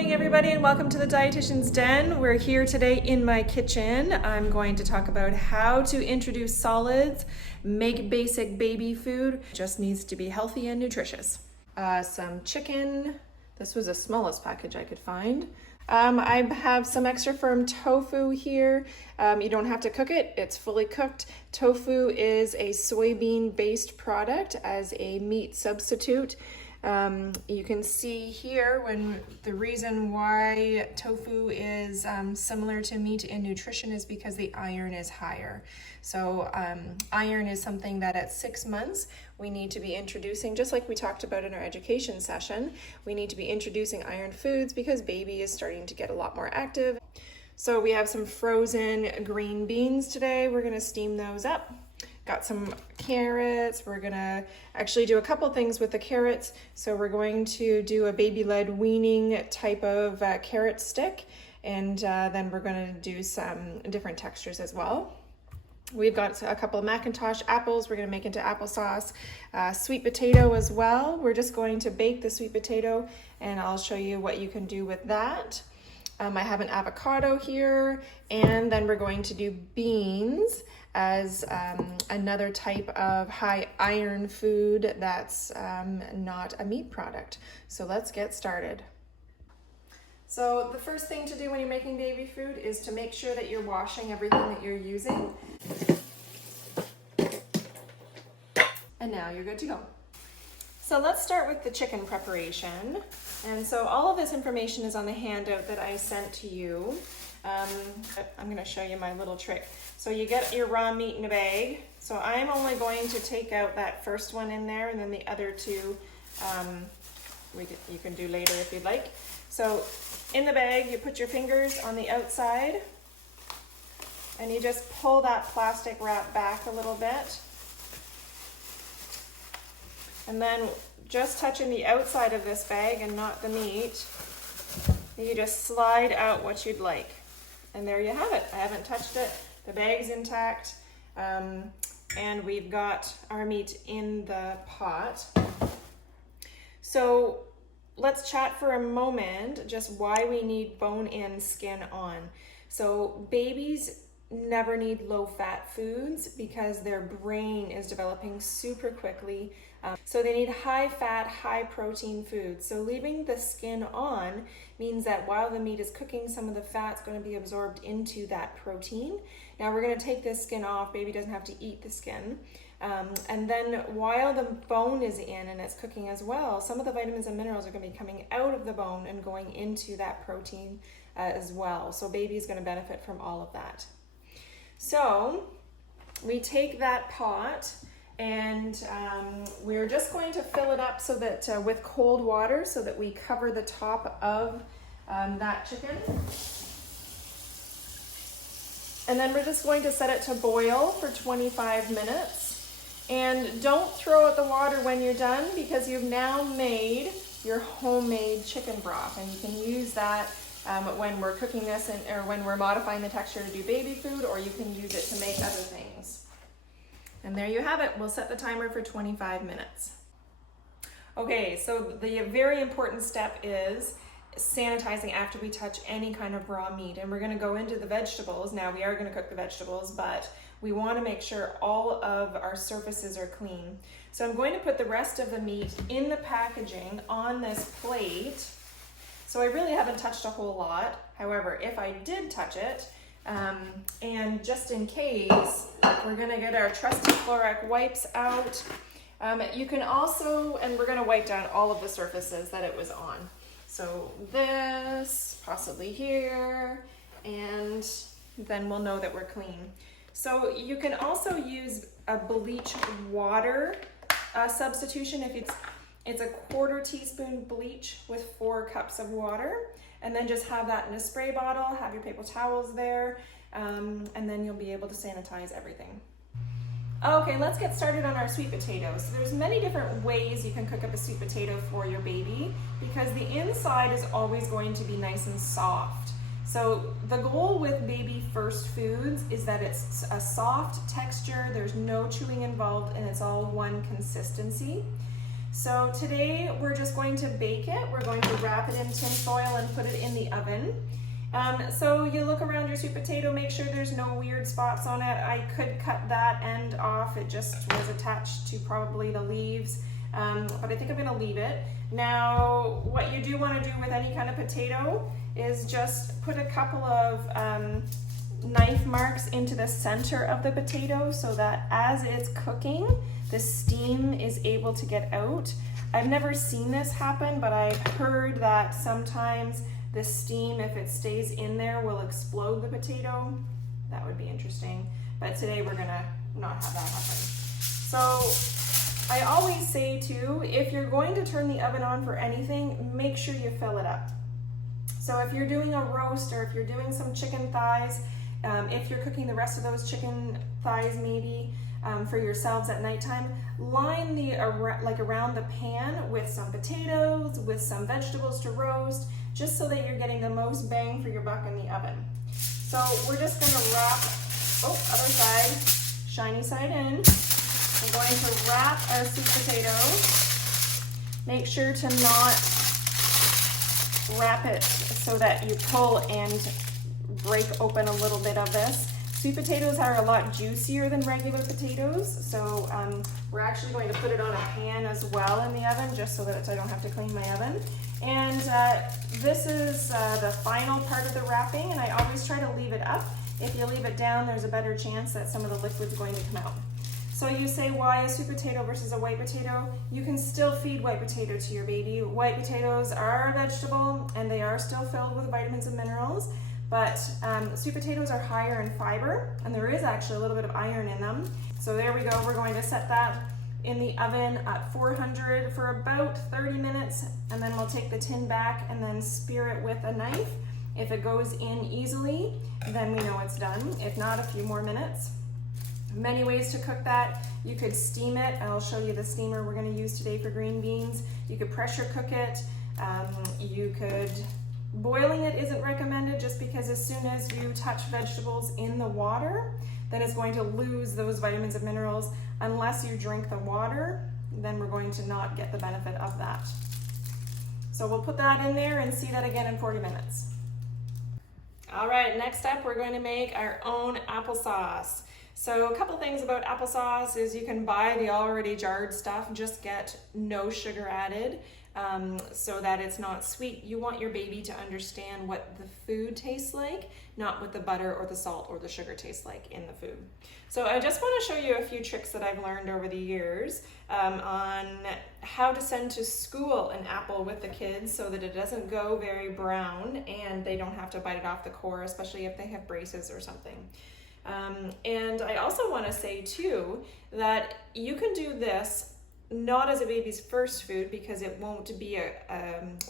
morning, everybody, and welcome to the Dietitian's Den. We're here today in my kitchen. I'm going to talk about how to introduce solids, make basic baby food. Just needs to be healthy and nutritious. Some chicken. This was the smallest package I could find. I have some extra firm tofu here. You don't have to cook it, it's fully cooked. Tofu is a soybean-based product as a meat substitute. You can see here when the reason why tofu is similar to meat in nutrition is because the iron is higher. So iron is something that at 6 months we need to be introducing, just like we talked about in our education session. We need to be introducing iron foods because baby is starting to get a lot more active. So we have some frozen green beans today. We're going to steam those up. Got some carrots. We're gonna actually do a couple things with the carrots. So we're going to do a baby-led weaning type of carrot stick, and then we're gonna do some different textures as well. We've got a couple of Macintosh apples we're gonna make into applesauce. Sweet potato as well. We're just going to bake the sweet potato, and I'll show you what you can do with that. I have an avocado here, and then we're going to do beans as another type of high iron food that's not a meat product. So let's get started. So the first thing to do when you're making baby food is to make sure that you're washing everything that you're using. And now you're good to go. So let's start with the chicken preparation. And so all of this information is on the handout that I sent to you. I'm going to show you my little trick. So you get your raw meat in a bag. So I'm only going to take out that first one in there, and then the other two you can do later if you'd like. So in the bag, you put your fingers on the outside, and you just pull that plastic wrap back a little bit. And then just touching the outside of this bag and not the meat, you just slide out what you'd like. And there you have it. I haven't touched it. The bag's intact. And we've got our meat in the pot. So let's chat for a moment just why we need bone-in, skin-on. So babies never need low-fat foods because their brain is developing super quickly. So they need high-fat, high-protein foods. So leaving the skin on means that while the meat is cooking, some of the fat's going to be absorbed into that protein. Now we're going to take this skin off. Baby doesn't have to eat the skin. And then while the bone is in and it's cooking as well, some of the vitamins and minerals are going to be coming out of the bone and going into that protein as well. So baby is going to benefit from all of that. So we take that pot, and we're just going to fill it up so that with cold water so that we cover the top of that chicken. And then we're just going to set it to boil for 25 minutes. And don't throw out the water when you're done, because you've now made your homemade chicken broth, and you can use that when we're cooking this or when we're modifying the texture to do baby food, or you can use it to make other things. And there you have it. We'll set the timer for 25 minutes. Okay, so the very important step is sanitizing after we touch any kind of raw meat. And we're going to go into the vegetables. Now we are going to cook the vegetables, but we want to make sure all of our surfaces are clean. So I'm going to put the rest of the meat in the packaging on this plate. So I really haven't touched a whole lot. However, if I did touch it, and just in case, we're gonna get our trusty Clorox wipes out. You can also, and we're gonna wipe down all of the surfaces that it was on. So this, possibly here, and then we'll know that we're clean. So you can also use a bleach water substitution if it's a 1/4 teaspoon bleach with 4 cups of water. And then just have that in a spray bottle, have your paper towels there, and then you'll be able to sanitize everything. Okay, let's get started on our sweet potatoes. So there's many different ways you can cook up a sweet potato for your baby, because the inside is always going to be nice and soft. So the goal with baby first foods is that it's a soft texture, there's no chewing involved, and it's all one consistency. So today we're just going to bake it. We're going to wrap it in tin foil and put it in the oven. So you look around your sweet potato, make sure there's no weird spots on it. I could cut that end off. It just was attached to probably the leaves, but I think I'm gonna leave it. Now, what you do wanna do with any kind of potato is just put a couple of knife marks into the center of the potato so that as it's cooking, the steam is able to get out. I've never seen this happen, but I've heard that sometimes the steam, if it stays in there, will explode the potato. That would be interesting. But today we're gonna not have that happen. So I always say too, if you're going to turn the oven on for anything, make sure you fill it up. So if you're doing a roast or if you're doing some chicken thighs, if you're cooking the rest of those chicken thighs maybe for yourselves at nighttime, line around the pan with some potatoes, with some vegetables to roast, just so that you're getting the most bang for your buck in the oven. So we're just gonna wrap, other side, shiny side in. We're going to wrap our sweet potatoes. Make sure to not wrap it so that you pull and break open a little bit of this. Sweet potatoes are a lot juicier than regular potatoes, so we're actually going to put it on a pan as well in the oven, just so that I don't have to clean my oven. And this is the final part of the wrapping, and I always try to leave it up. If you leave it down, there's a better chance that some of the liquid's going to come out. So you say, why a sweet potato versus a white potato? You can still feed white potato to your baby. White potatoes are a vegetable, and they are still filled with vitamins and minerals. But sweet potatoes are higher in fiber, and there is actually a little bit of iron in them. So there we go. We're going to set that in the oven at 400 for about 30 minutes, and then we'll take the tin back and then spear it with a knife. If it goes in easily, then we know it's done. If not, a few more minutes. Many ways to cook that. You could steam it, and I'll show you the steamer we're going to use today for green beans. You could pressure cook it. You could boiling it isn't recommended, just because as soon as you touch vegetables in the water, then it's going to lose those vitamins and minerals. Unless you drink the water, then we're going to not get the benefit of that. So we'll put that in there and see that again in 40 minutes. All right, next up we're going to make our own applesauce. So a couple things about applesauce is you can buy the already jarred stuff, just get no sugar added. So that it's not sweet. You want your baby to understand what the food tastes like, not what the butter or the salt or the sugar tastes like in the food. So I just want to show you a few tricks that I've learned over the years on how to send to school an apple with the kids so that it doesn't go very brown and they don't have to bite it off the core, especially if they have braces or something. And I also want to say too that you can do this not as a baby's first food, because it won't be a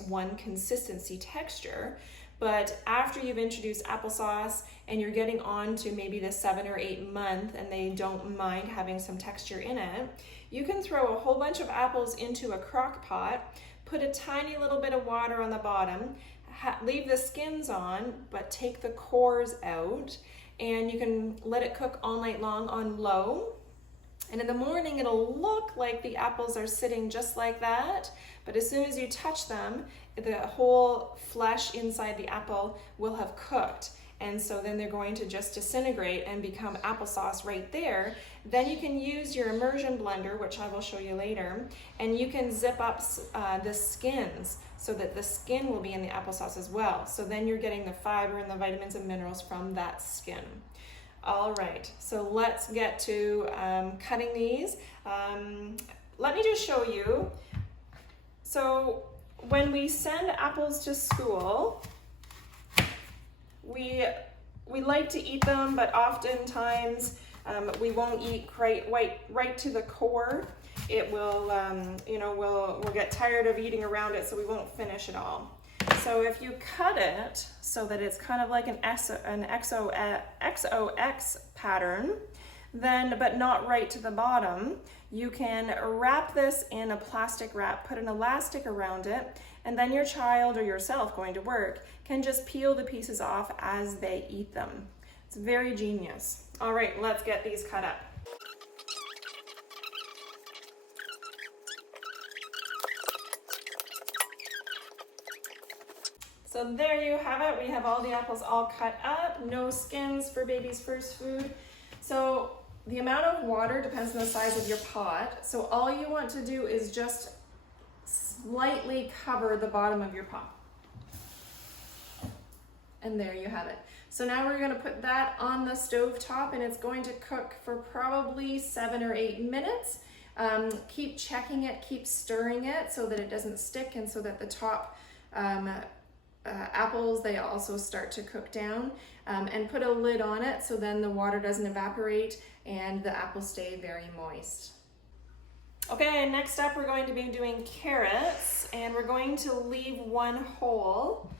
one consistency texture, but after you've introduced applesauce and you're getting on to maybe the 7 or 8 month and they don't mind having some texture in it, you can throw a whole bunch of apples into a crock pot, put a tiny little bit of water on the bottom, leave the skins on, but take the cores out, and you can let it cook all night long on low. And in the morning, it'll look like the apples are sitting just like that, but as soon as you touch them, the whole flesh inside the apple will have cooked. And so then they're going to just disintegrate and become applesauce right there. Then you can use your immersion blender, which I will show you later, and you can zip up the skins so that the skin will be in the applesauce as well. So then you're getting the fiber and the vitamins and minerals from that skin. All right, so let's get to cutting these. Let me just show you. So when we send apples to school, we like to eat them, but oftentimes we won't eat right to the core. It will, we'll get tired of eating around it, so we won't finish it all. So if you cut it so that it's kind of like an XOX pattern, then, but not right to the bottom, you can wrap this in a plastic wrap, put an elastic around it, and then your child or yourself going to work can just peel the pieces off as they eat them. It's very genius. All right, let's get these cut up. So there you have it. We have all the apples all cut up, no skins for baby's first food. So the amount of water depends on the size of your pot. So all you want to do is just slightly cover the bottom of your pot. And there you have it. So now we're going to put that on the stove top, and it's going to cook for probably 7 or 8 minutes. Keep checking it, keep stirring it so that it doesn't stick, and so that the top apples, they also start to cook down, and put a lid on it so then the water doesn't evaporate and the apples stay very moist. Okay, next up we're going to be doing carrots, and we're going to leave one whole,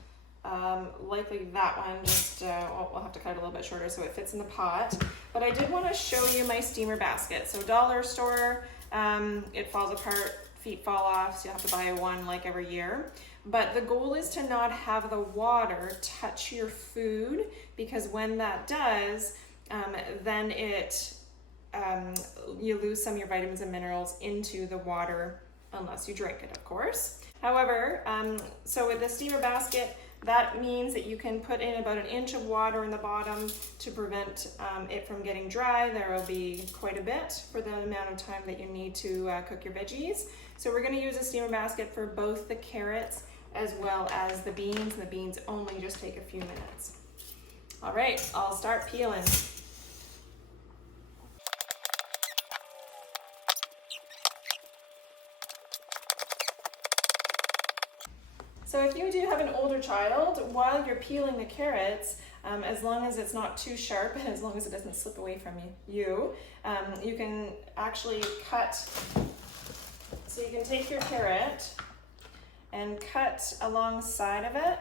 likely that one, just we'll have to cut it a little bit shorter so it fits in the pot. But I did want to show you my steamer basket. So dollar store, it falls apart, feet fall off, so you have to buy one like every year. But the goal is to not have the water touch your food, because when that does, then you lose some of your vitamins and minerals into the water, unless you drink it, of course. However, so with the steamer basket, that means that you can put in about 1 inch of water in the bottom to prevent it from getting dry. There will be quite a bit for the amount of time that you need to cook your veggies. So we're going to use a steamer basket for both the carrots as well as the beans. The beans only just take a few minutes. All right, I'll start peeling. So if you do have an older child, while you're peeling the carrots, as long as it's not too sharp and as long as it doesn't slip away from you, you can actually cut. So you can take your carrot and cut alongside of it,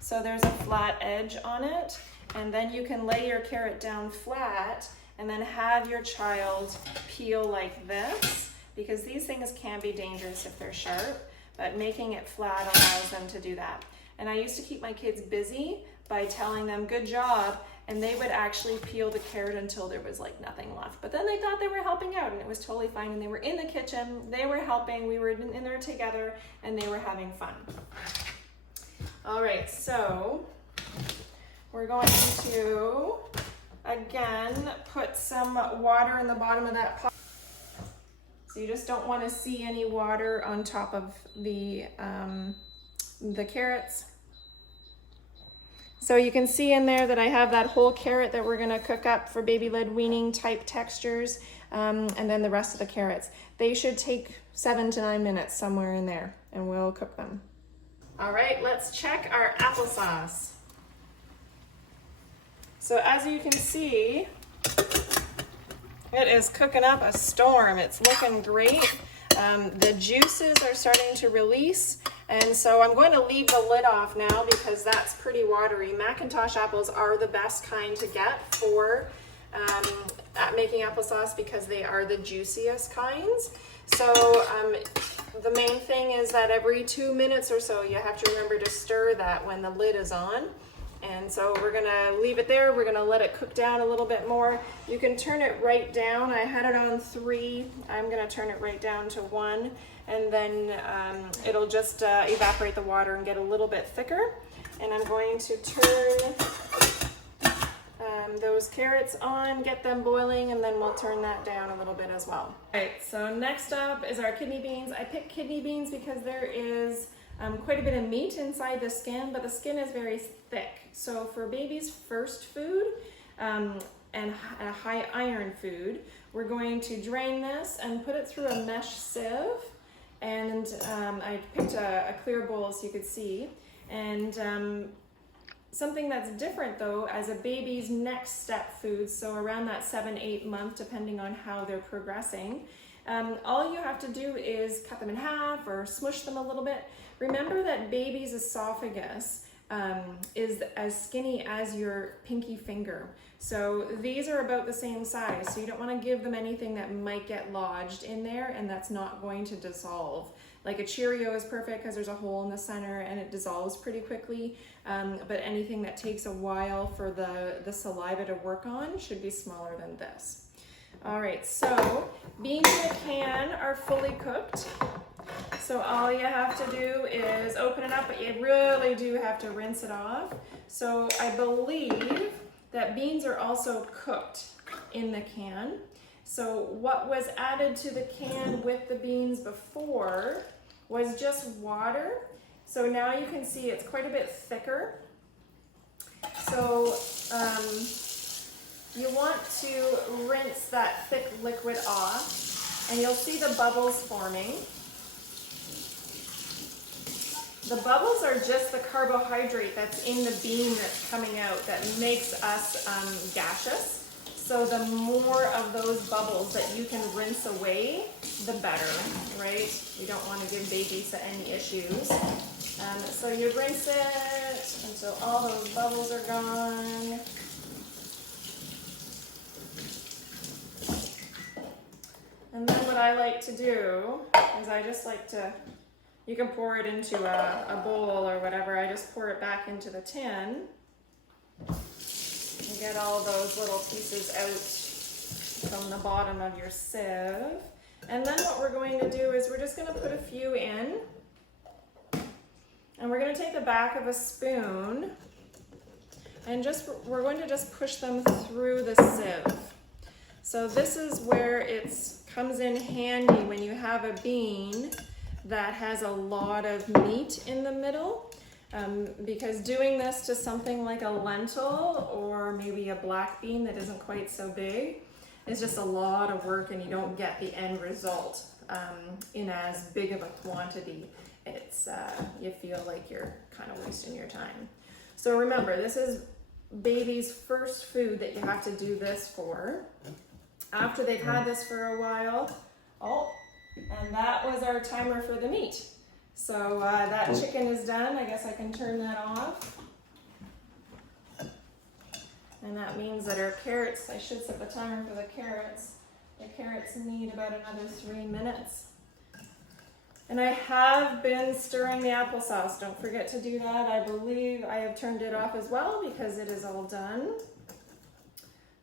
so there's a flat edge on it, and then you can lay your carrot down flat and then have your child peel like this, because these things can be dangerous if they're sharp, but making it flat allows them to do that. And I used to keep my kids busy by telling them good job, and they would actually peel the carrot until there was like nothing left. But then they thought they were helping out, and it was totally fine, and they were in the kitchen, they were helping, we were in there together, and they were having fun. All right, so we're going to, again, put some water in the bottom of that pot. So you just don't want to see any water on top of the carrots. So you can see in there that I have that whole carrot that we're going to cook up for baby-led weaning type textures, and then the rest of the carrots. They should take 7 to 9 minutes, somewhere in there, and we'll cook them. All right, let's check our applesauce. So as you can see, it is cooking up a storm. It's looking great. The juices are starting to release, and so I'm going to leave the lid off now because that's pretty watery. Macintosh apples are the best kind to get for making applesauce because they are the juiciest kinds. So the main thing is that every 2 minutes or so you have to remember to stir that when the lid is on. And so we're gonna leave it there. We're gonna let it cook down a little bit more. You can turn it right down. I had it on 3. I'm gonna turn it right down to 1, and then it'll just evaporate the water and get a little bit thicker. And I'm going to turn those carrots on, get them boiling, and then we'll turn that down a little bit as well. All right, so next up is our kidney beans. I picked kidney beans because there is quite a bit of meat inside the skin, but the skin is very thick. So for baby's first food and a high iron food, we're going to drain this and put it through a mesh sieve. And I picked a clear bowl so you could see. And something that's different though, as a baby's next step food, so around that 7-8 month, depending on how they're progressing, all you have to do is cut them in half or smush them a little bit. Remember that baby's esophagus is as skinny as your pinky finger. So these are about the same size. So you don't want to give them anything that might get lodged in there and that's not going to dissolve. Like a Cheerio is perfect because there's a hole in the center and it dissolves pretty quickly. But anything that takes a while for the saliva to work on should be smaller than this. All right, so beans in a can are fully cooked. So all you have to do is open it up, but you really do have to rinse it off. So I believe that beans are also cooked in the can. So what was added to the can with the beans before was just water. So now you can see it's quite a bit thicker. So you want to rinse that thick liquid off, and you'll see the bubbles forming. The bubbles are just the carbohydrate that's in the bean that's coming out that makes us gaseous. So the more of those bubbles that you can rinse away, the better, right? You don't want to give babies any issues. So you rinse it until all those bubbles are gone. And then what I like to do is I just like to, you can pour it into a bowl or whatever. I just pour it back into the tin and get all those little pieces out from the bottom of your sieve. And then what we're going to do is we're just going to put a few in. And we're going to take the back of a spoon and we're going to just push them through the sieve. So this is where it comes in handy when you have a bean that has a lot of meat in the middle, because doing this to something like a lentil or maybe a black bean that isn't quite so big is just a lot of work, and you don't get the end result in as big of a quantity. It's you feel like you're kind of wasting your time. So remember, this is baby's first food that you have to do this for. After they've had this for a while, and that was our timer for the meat. So that chicken is done. I guess I can turn that off. And that means that our carrots, I should set the timer for the carrots. The carrots need about another 3 minutes. And I have been stirring the applesauce. Don't forget to do that. I believe I have turned it off as well because it is all done.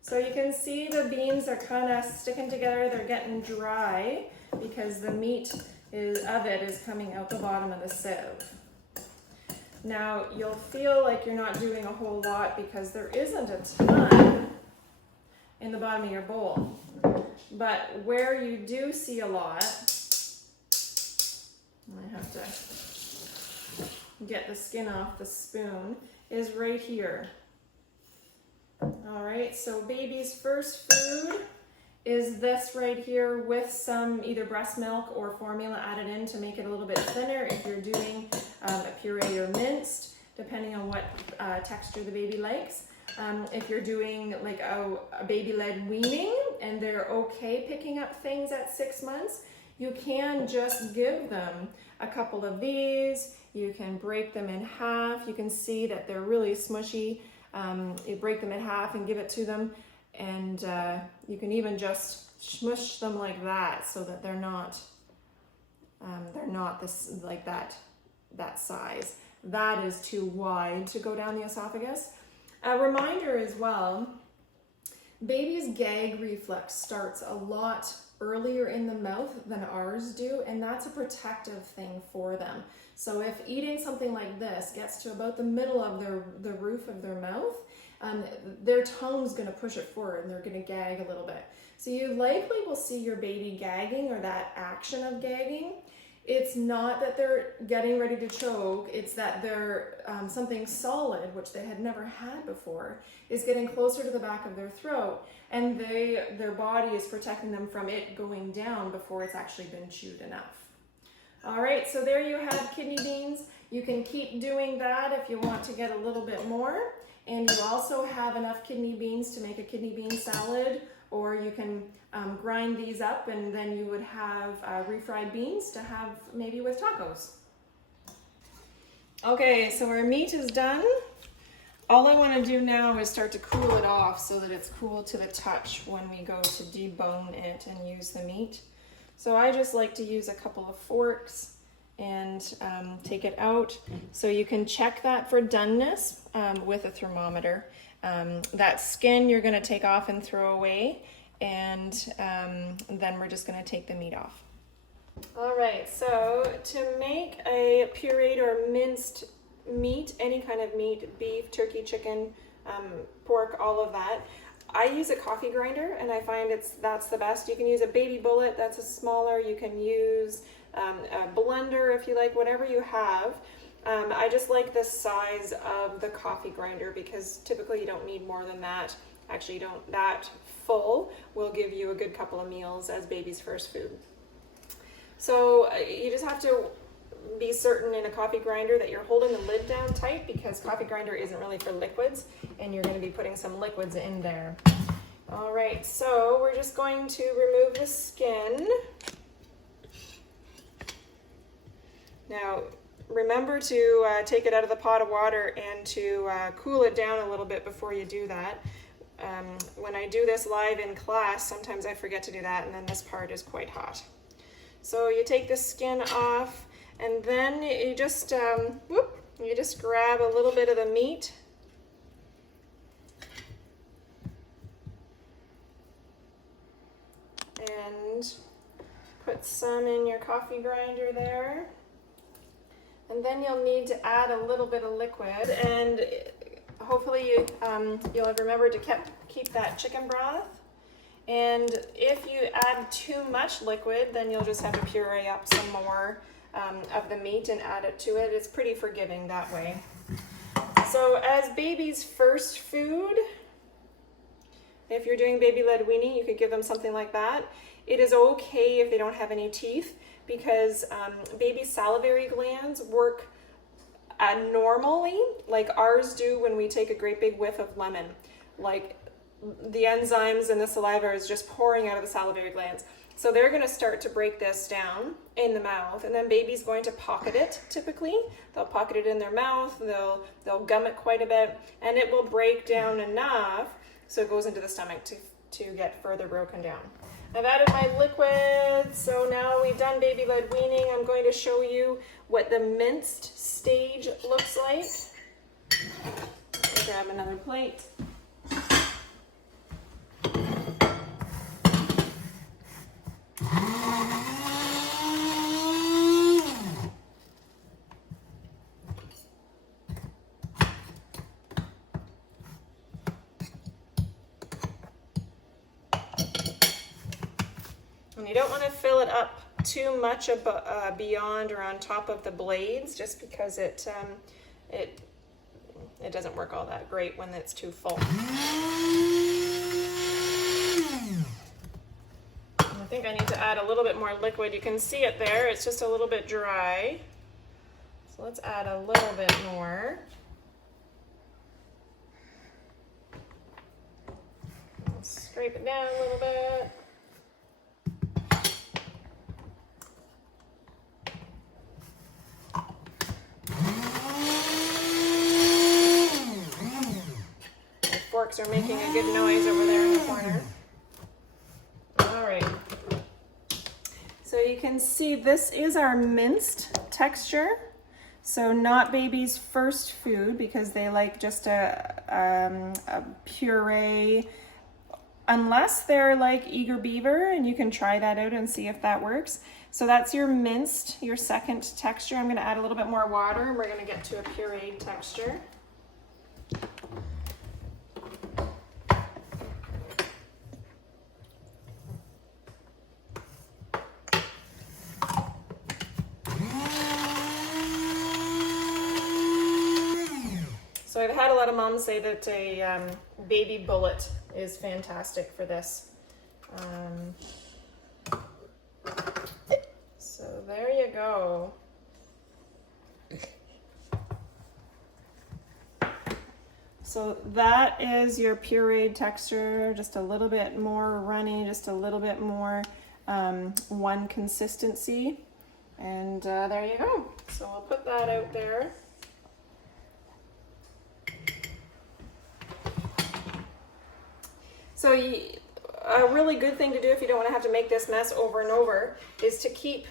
So you can see the beans are kind of sticking together. They're getting dry because the meat of it is coming out the bottom of the sieve. Now you'll feel like you're not doing a whole lot because there isn't a ton in the bottom of your bowl. But where you do see a lot, I have to get the skin off the spoon, is right here. All right, so baby's first food is this right here with some either breast milk or formula added in to make it a little bit thinner if you're doing a puree or minced, depending on what texture the baby likes. If you're doing like a baby-led weaning and they're okay picking up things at 6 months, you can just give them a couple of these. You can break them in half. You can see that they're really smushy. You break them in half and give it to them, and you can even just smush them like that so that they're not this like that size. That is too wide to go down the esophagus. A reminder as well, baby's gag reflex starts a lot earlier in the mouth than ours do, and that's a protective thing for them. So if eating something like this gets to about the middle of the roof of their mouth, their tongue's going to push it forward and they're going to gag a little bit. So you likely will see your baby gagging or that action of gagging. It's not that they're getting ready to choke, it's that they're something solid, which they had never had before, is getting closer to the back of their throat, and their body is protecting them from it going down before it's actually been chewed enough. All right, so there you have kidney beans. You can keep doing that if you want to get a little bit more, and you also have enough kidney beans to make a kidney bean salad, or you can grind these up and then you would have refried beans to have maybe with tacos. Okay, so our meat is done. All I want to do now is start to cool it off so that it's cool to the touch when we go to debone it and use the meat. So I just like to use a couple of forks and take it out. So you can check that for doneness with a thermometer. That skin you're going to take off and throw away, and then we're just going to take the meat off. All right, so to make a pureed or minced meat, any kind of meat, beef, turkey, chicken, pork, all of that, I use a coffee grinder, and I find that's the best. You can use a baby bullet, that's a smaller. You can use a blender if you like, whatever you have. I just like the size of the coffee grinder because typically you don't need more than that. Actually, you don't. That full will give you a good couple of meals as baby's first food. So you just have to be certain in a coffee grinder that you're holding the lid down tight, because coffee grinder isn't really for liquids, and you're going to be putting some liquids in there. All right, so we're just going to remove the skin. Now, remember to take it out of the pot of water and to cool it down a little bit before you do that. When I do this live in class, sometimes I forget to do that, and then this part is quite hot. So you take the skin off, and then you just grab a little bit of the meat. And put some in your coffee grinder there. And then you'll need to add a little bit of liquid, and hopefully you'll have remembered to keep that chicken broth. And if you add too much liquid, then you'll just have to puree up some more of the meat and add it to it. It's pretty forgiving that way. So as baby's first food, if you're doing baby-led weaning, you could give them something like that. It is okay if they don't have any teeth, because baby's salivary glands work normally, like ours do when we take a great big whiff of lemon. Like, the enzymes in the saliva is just pouring out of the salivary glands. So they're going to start to break this down in the mouth, and then baby's going to pocket it. Typically, they'll pocket it in their mouth. They'll gum it quite a bit, and it will break down enough so it goes into the stomach to get further broken down. I've added my liquid, so now we've done baby-led weaning. I'm going to show you what the minced stage looks like. I'll grab another plate. And you don't want to fill it up too much beyond or on top of the blades, just because it doesn't work all that great when it's too full. I think I need to add a little bit more liquid. You can see it there, it's just a little bit dry. So let's add a little bit more. I'll scrape it down a little bit. Forks are making a good noise over there in the corner. All right. So you can see this is our minced texture. So not baby's first food, because they like just a puree, unless they're like Eager Beaver, and you can try that out and see if that works. So that's your minced, your second texture. I'm going to add a little bit more water, and we're going to get to a pureed texture. So I've had a lot of moms say that a baby bullet is fantastic for this. So there you go. So that is your pureed texture, just a little bit more runny, just a little bit more one consistency. And there you go. So we'll put that out there. So a really good thing to do if you don't want to have to make this mess over and over is to keep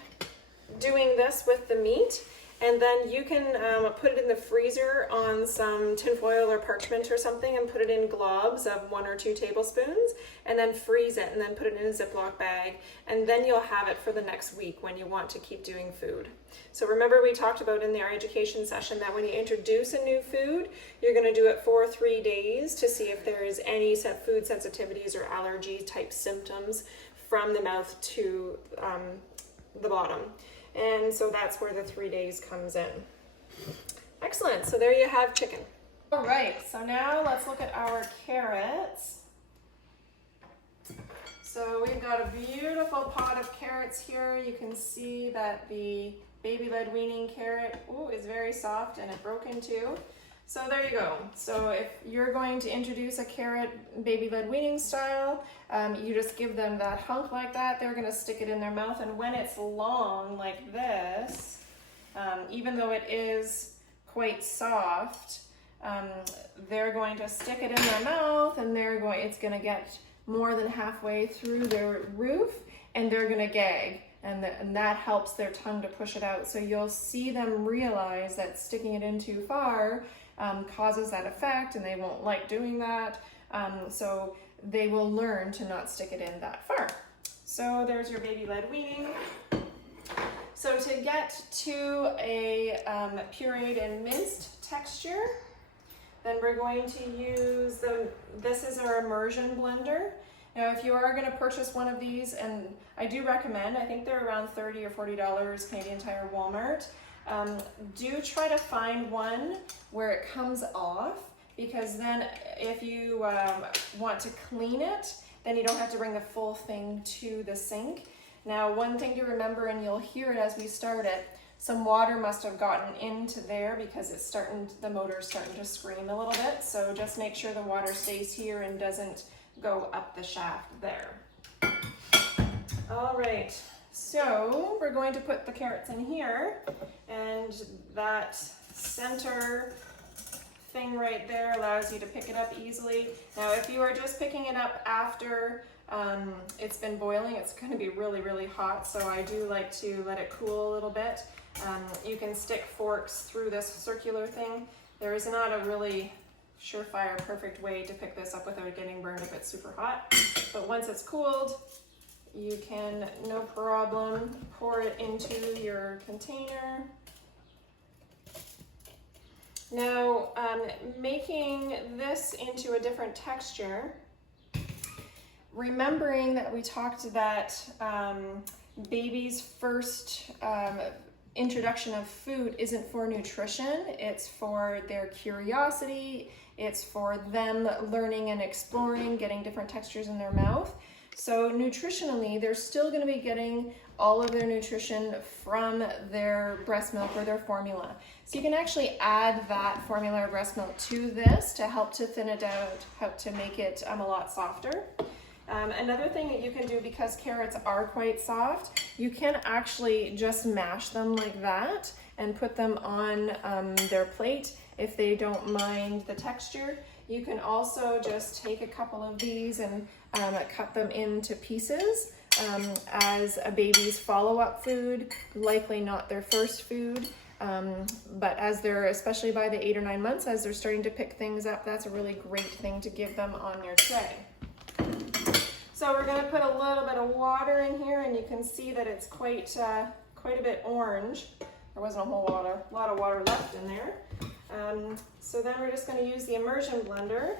doing this with the meat, And then you can put it in the freezer on some tinfoil or parchment or something and put it in globs of 1 or 2 tablespoons and then freeze it and then put it in a Ziploc bag. And then you'll have it for the next week when you want to keep doing food. So remember we talked about in our education session that when you introduce a new food, you're going to do it for 3 days to see if there is any food sensitivities or allergy type symptoms from the mouth to the bottom. And so that's where the 3 days comes in. Excellent, so there you have chicken. All right, so now let's look at our carrots. So we've got a beautiful pot of carrots here. You can see that the baby-led weaning carrot is very soft and it broke in two. So there you go. So if you're going to introduce a carrot baby-led weaning style, you just give them that hunk like that. They're gonna stick it in their mouth, and when it's long like this, even though it is quite soft, they're going to stick it in their mouth, and it's gonna get more than halfway through their roof, and they're gonna gag. And that helps their tongue to push it out. So you'll see them realize that sticking it in too far causes that effect, and they won't like doing that. So they will learn to not stick it in that far. So there's your baby-led weaning. So to get to a pureed and minced texture, then we're going to use this is our immersion blender. Now, if you are going to purchase one of these, and I do recommend, I think they're around $30 or $40 Canadian Tire Walmart, do try to find one where it comes off, because then if you want to clean it, then you don't have to bring the full thing to the sink. Now, one thing to remember, and you'll hear it as we start it, some water must have gotten into there because the motor's starting to scream a little bit. So just make sure the water stays here and doesn't go up the shaft there. All right, so we're going to put the carrots in here, and that center thing right there allows you to pick it up easily. Now, if you are just picking it up after it's been boiling, it's going to be really, really hot, so I do like to let it cool a little bit. You can stick forks through this circular thing. There is not a really surefire, perfect way to pick this up without getting burned if it's super hot. But once it's cooled, you can, no problem, pour it into your container. Now, making this into a different texture, remembering that we talked that baby's first introduction of food isn't for nutrition, it's for their curiosity, it's for them learning and exploring, getting different textures in their mouth. So nutritionally, they're still going to be getting all of their nutrition from their breast milk or their formula. So you can actually add that formula or breast milk to this to help to thin it out, help to make it a lot softer. Another thing that you can do, because carrots are quite soft, you can actually just mash them like that and put them on their plate if they don't mind the texture. You can also just take a couple of these and cut them into pieces as a baby's follow-up food, likely not their first food. But as they're, especially by the 8 or 9 months, as they're starting to pick things up, that's a really great thing to give them on your tray. So we're going to put a little bit of water in here, and you can see that it's quite a bit orange. There wasn't a lot of water left in there. So then we're just going to use the immersion blender.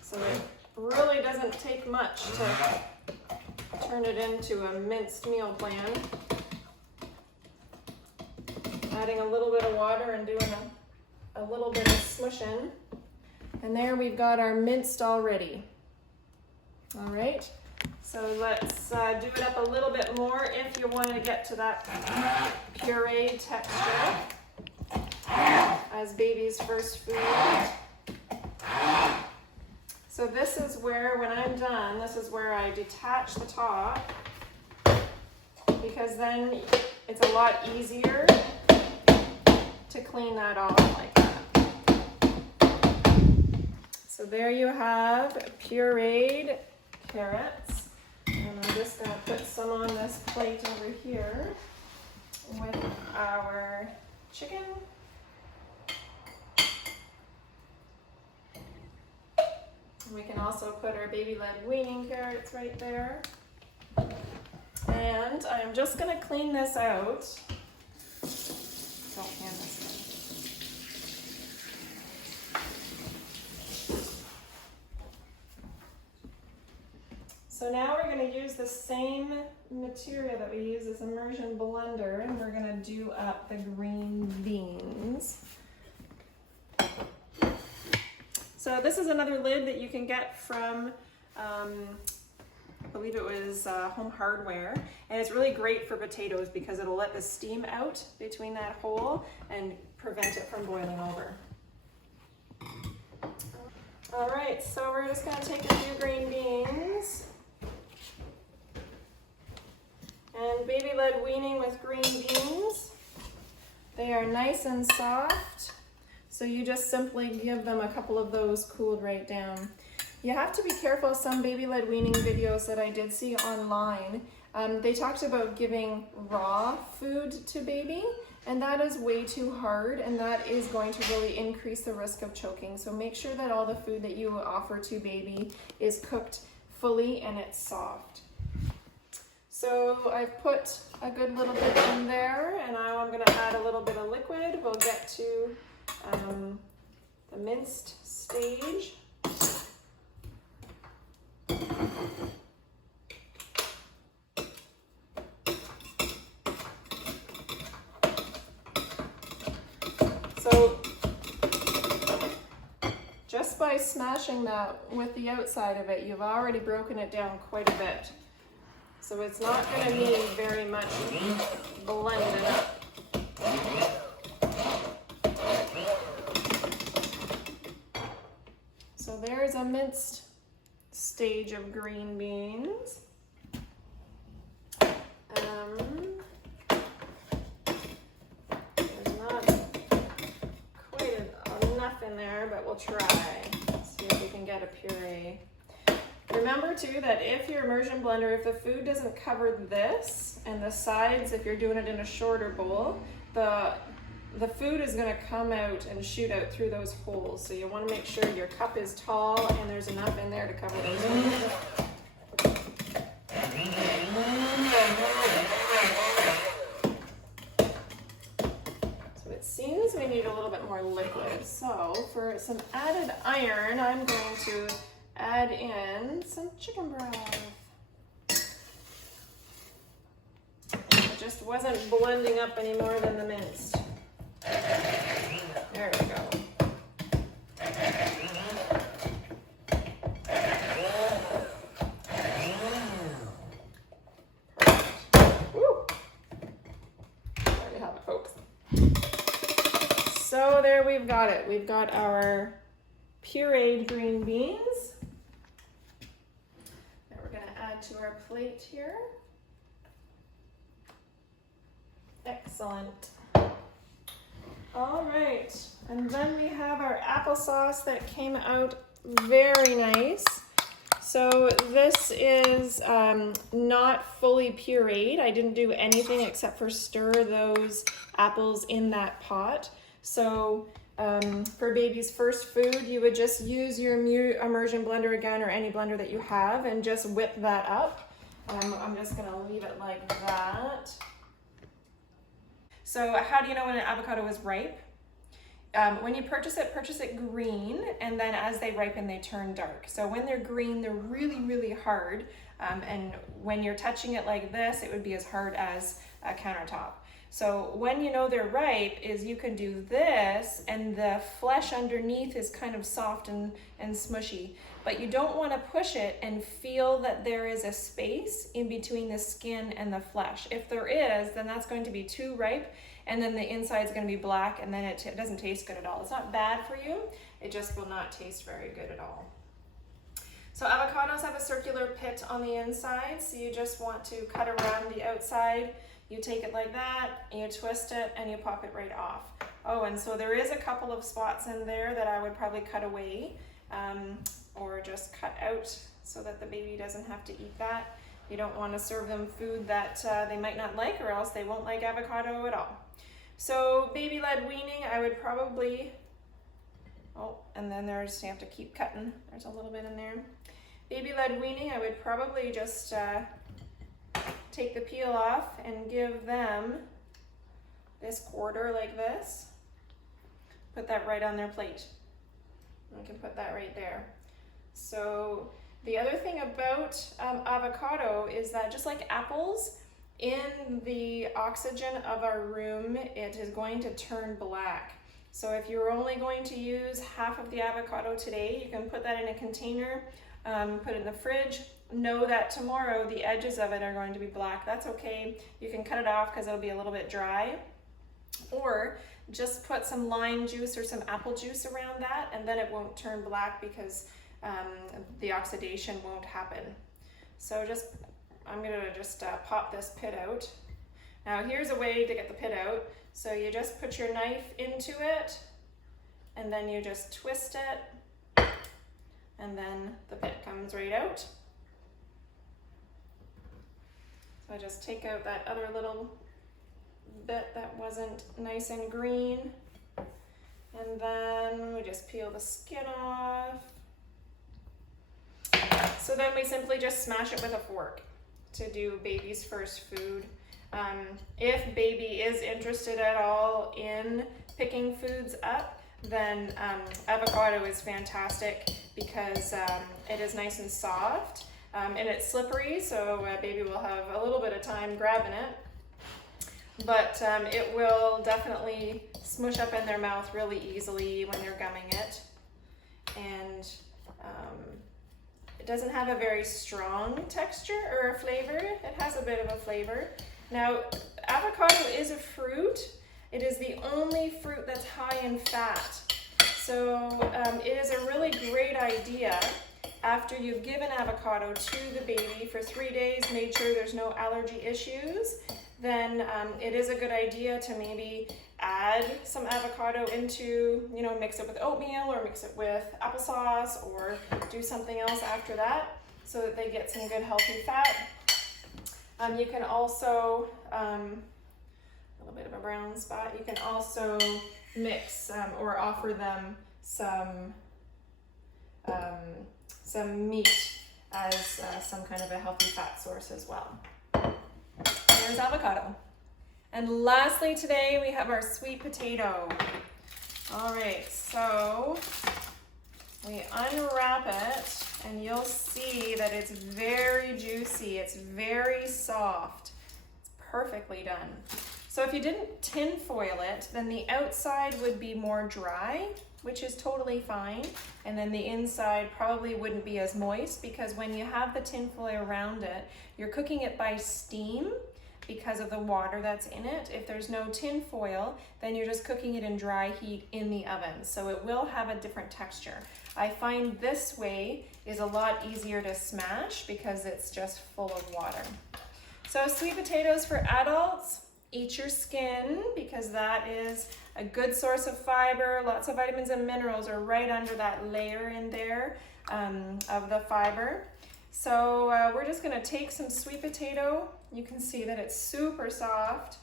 So it really doesn't take much to turn it into a minced meal plan. Adding a little bit of water and doing a little bit of smushing. And there we've got our minced already. All right, so let's do it up a little bit more if you want to get to that puree texture as baby's first food. So this is where, when I'm done, this is where I detach the top, because then it's a lot easier to clean that off like that. So there you have pureed carrots. on this plate over here with our chicken. We can also put our baby-led weaning carrots right there. And I'm just going to clean this out. Don't hand this in. So now we're going to use the same material that we use as immersion blender, and we're going to do up the green beans. So this is another lid that you can get from, I believe it was Home Hardware, and it's really great for potatoes because it'll let the steam out between that hole and prevent it from boiling over. All right, so we're just going to take a few green beans. And baby-led weaning with green beans. They are nice and soft, so you just simply give them a couple of those cooled right down. You have to be careful. Some baby-led weaning videos that I did see online, they talked about giving raw food to baby, and that is way too hard, and that is going to really increase the risk of choking. So make sure that all the food that you offer to baby is cooked fully and it's soft. So I've put a good little bit in there, and now I'm going to add a little bit of liquid. We'll get to the minced stage. So just by smashing that with the outside of it, you've already broken it down quite a bit. So it's not going to need very much blending up. So there's a minced stage of green beans. There's not quite enough in there, but we'll try. See if we can get a puree. Remember too that if your immersion blender, if the food doesn't cover this and the sides, if you're doing it in a shorter bowl, the food is going to come out and shoot out through those holes. So you want to make sure your cup is tall and there's enough in there to cover those holes. So it seems we need a little bit more liquid. So for some added iron, I'm going to add in some chicken broth. It just wasn't blending up any more than the minced. There we go. Perfect. Woo! Already have it, folks. So there we've got it. We've got our pureed green beans. To our plate here. Excellent. All right, and then we have our applesauce that came out very nice. So this is not fully pureed. I didn't do anything except for stir those apples in that pot. So for baby's first food, you would just use your immersion blender again, or any blender that you have, and just whip that up. I'm just going to leave it like that. So how do you know when an avocado is ripe? When you purchase it green, and then as they ripen, they turn dark. So when they're green, they're really, really hard. And when you're touching it like this, it would be as hard as a countertop. So when you know they're ripe is you can do this, and the flesh underneath is kind of soft and smushy, but you don't want to push it and feel that there is a space in between the skin and the flesh. If there is, then that's going to be too ripe, and then the inside is going to be black, and then it doesn't taste good at all. It's not bad for you, it just will not taste very good at all. So avocados have a circular pit on the inside, so you just want to cut around the outside. You take it like that, and you twist it, and you pop it right off. Oh, and so there is a couple of spots in there that I would probably cut away, or just cut out so that the baby doesn't have to eat that. You don't want to serve them food that they might not like, or else they won't like avocado at all. So baby-led weaning, I would probably, oh, and then there's, you have to keep cutting. There's a little bit in there. Baby-led weaning, I would probably just take the peel off and give them this quarter like this. Put that right on their plate. I can put that right there. So the other thing about avocado is that just like apples, in the oxygen of our room, it is going to turn black. So if you're only going to use half of the avocado today, you can put that in a container, put it in the fridge. Know that tomorrow the edges of it are going to be black. That's okay. You can cut it off because it'll be a little bit dry. Or just put some lime juice or some apple juice around that, and then it won't turn black because the oxidation won't happen. So I'm gonna just pop this pit out. Now here's a way to get the pit out. So you just put your knife into it, and then you just twist it, and then the pit comes right out. So I just take out that other little bit that wasn't nice and green, and then we just peel the skin off. So then we simply just smash it with a fork to do baby's first food. If baby is interested at all in picking foods up, then avocado is fantastic because it is nice and soft and it's slippery, so baby will have a little bit of time grabbing it. But it will definitely smush up in their mouth really easily when they're gumming it. And it doesn't have a very strong texture or a flavor. It has a bit of a flavor. Now, avocado is a fruit. It is the only fruit that's high in fat. So it is a really great idea after you've given avocado to the baby for 3 days, made sure there's no allergy issues, then it is a good idea to maybe add some avocado into, mix it with oatmeal or mix it with applesauce or do something else after that so that they get some good healthy fat. You can also, a little bit of a brown spot, you can also mix or offer them some meat as some kind of a healthy fat source as well. There's avocado. And lastly today we have our sweet potato. All right, so we unwrap it and you'll see that it's very juicy, it's very soft, it's perfectly done. So if you didn't tin foil it, then the outside would be more dry, which is totally fine. And then the inside probably wouldn't be as moist because when you have the tin foil around it, you're cooking it by steam because of the water that's in it. If there's no tin foil, then you're just cooking it in dry heat in the oven. So it will have a different texture. I find this way is a lot easier to smash because it's just full of water. So sweet potatoes for adults, eat your skin because that is a good source of fiber. Lots of vitamins and minerals are right under that layer in there of the fiber. So we're just gonna take some sweet potato. You can see that it's super soft.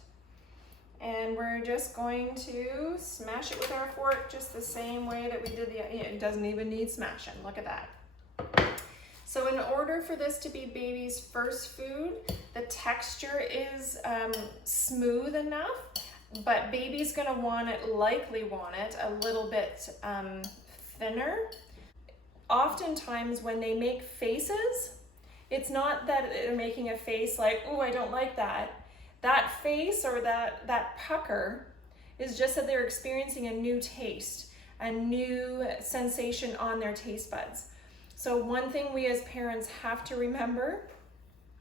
And we're just going to smash it with our fork just the same way that we did it doesn't even need smashing, look at that. So in order for this to be baby's first food, the texture is smooth enough, but baby's gonna likely want it a little bit thinner. Oftentimes when they make faces, it's not that they're making a face like, oh, I don't like that. That face or that pucker is just that they're experiencing a new taste, a new sensation on their taste buds. So one thing we as parents have to remember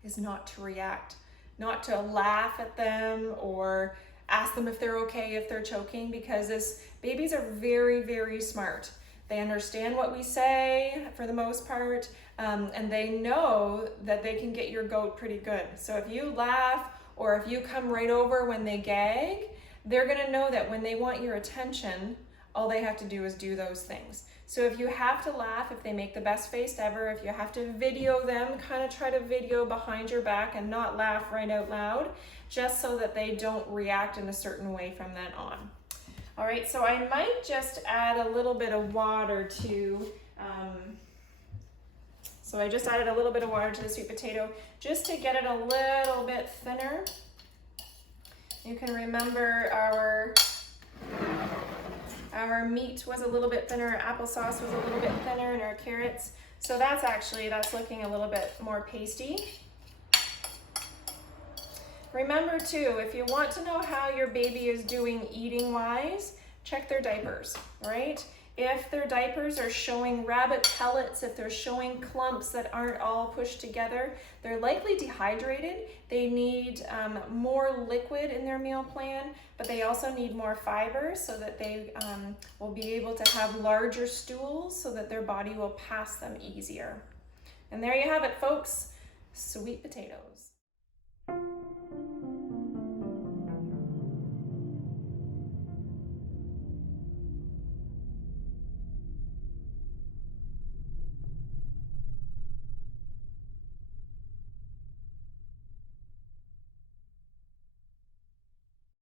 is not to react, not to laugh at them or ask them if they're okay if they're choking, because babies are very, very smart. They understand what we say for the most part, and they know that they can get your goat pretty good. So if you laugh or if you come right over when they gag, they're gonna know that when they want your attention, All they have to do is do those things. So if you have to laugh, if they make the best face ever, if you have to video them, kind of try to video behind your back and not laugh right out loud, just so that they don't react in a certain way from then on. All right, so I might just add a little bit of water to, so I just added a little bit of water to the sweet potato just to get it a little bit thinner. You can remember our meat was a little bit thinner, our applesauce was a little bit thinner, and our carrots. So that's looking a little bit more pasty. Remember too, if you want to know how your baby is doing eating wise, check their diapers, right? If their diapers are showing rabbit pellets, if they're showing clumps that aren't all pushed together, they're likely dehydrated. They need more liquid in their meal plan, but they also need more fiber so that they will be able to have larger stools so that their body will pass them easier. And there you have it, folks, sweet potatoes.